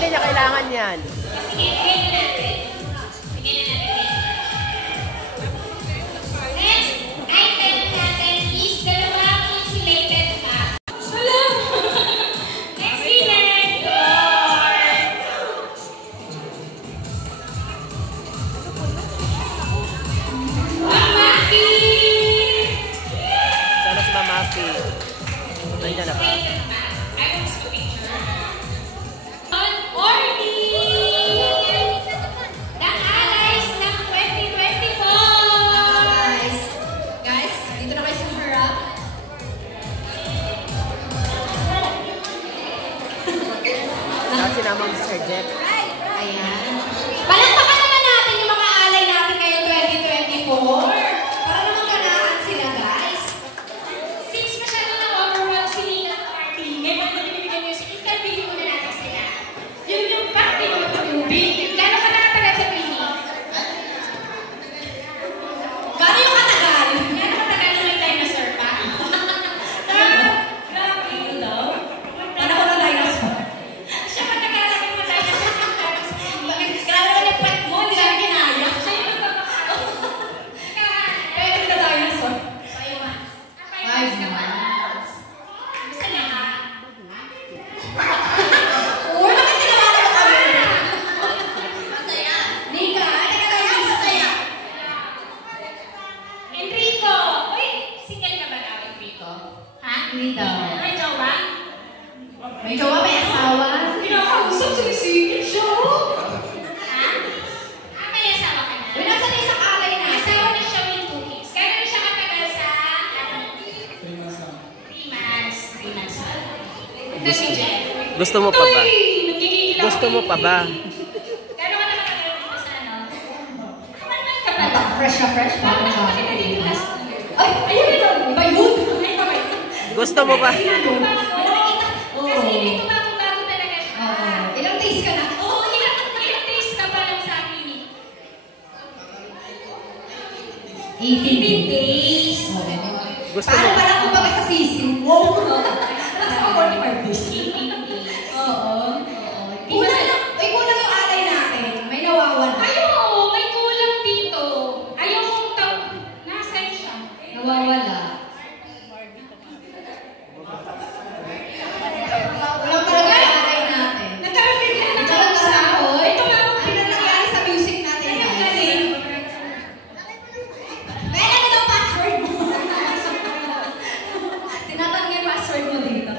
hindi niya kailangan yan. Nandiyan na ba? Guys, dito na kayo sa harap. Saan sinama mo si Sir Jeff? Ayan. Palakpakan naman natin yung mga alay natin ngayong 2024. Para naman ganahan sila, guys. Since masyado na overwhelmed si Nina sa party, ngayon na binibigyan niyo si interview muna natin sila. Yung party mo ng tubig. Gano'n ka nakatagal sa clinic? Gano'n yung katagal? Gano'n katagal yung may dinosaur pa? Grabe yun daw. Panahon ng dinosaur. Siya pa nagkakaroon ng dinosaur. Grabe naman yung pet mo, hindi lang kinaya. Siya yung pwede na dinosaur. 5 months. 5 months. Gusto na ka? Uy, bakit tinawanan mo kami? Masaya. Nika, ano ka tayo? Masaya. Enrico! Uy, single ka ba daw, Enrico? Ha? Hindi daw. May jowa? May jowa, may asawa? Kinakausap, sinisingil siya. Ha? May asawa ka na? Uy, nasa na isang alay na. Asawa na siya with 2 kids. Kaya na siya katagal sa, 3 months. 3 months. Tapos si Jen. Gusto mo pa ba? Uy, nagigigil ako. Gusto mo pa ba? Gano'n ka nakatagal dito sa ano? Naman ka pala. Fresh na fresh. Bakit nakapagin na dito last year? Ay, ayun ito. Iba yun. Ay, iba yun. Gusto mo ba? May nakikita. Kasi may tumago-bago talaga siya. Ilang days ka na? Oo, ilang days ka pa lang sa clinic? 18 days. Gusto mo Parang ba? parang kumbaga sa sisiw. Wow. Nasa ka 45 days. Oo. Kulang lang. Uy, kulang yung alay natin. May nawawala. Ayaw, may kulang dito. Ayaw kong nasan siya. Nawawala. Kulang talaga yung alay natin. Nagkaroon ka na ng sample. Ito nga ang pinangyari sa music natin. Galing. Kaya ano daw password mo? Tinatanong yung password mo dito.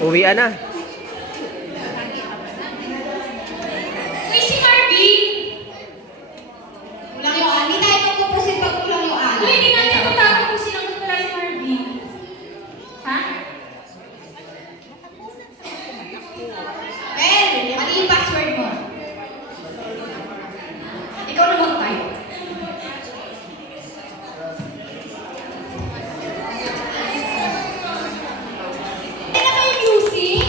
Uwian na. Uy, si Marvin! Kulang yung alay. Hindi tayo magpupusin pag kulang yung alay. Uy, hindi natin magpupusin ang kulang si Marvin. Ha? Well, mali yung password mo. Ikaw naman tayo. Hindi na kayo music?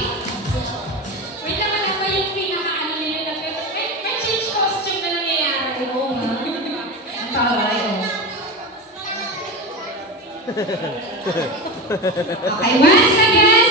Wait lang alam ba yung pinaka-ano nila na may change costume na nangyayari. Oo nga. Ang tawag okay, once again,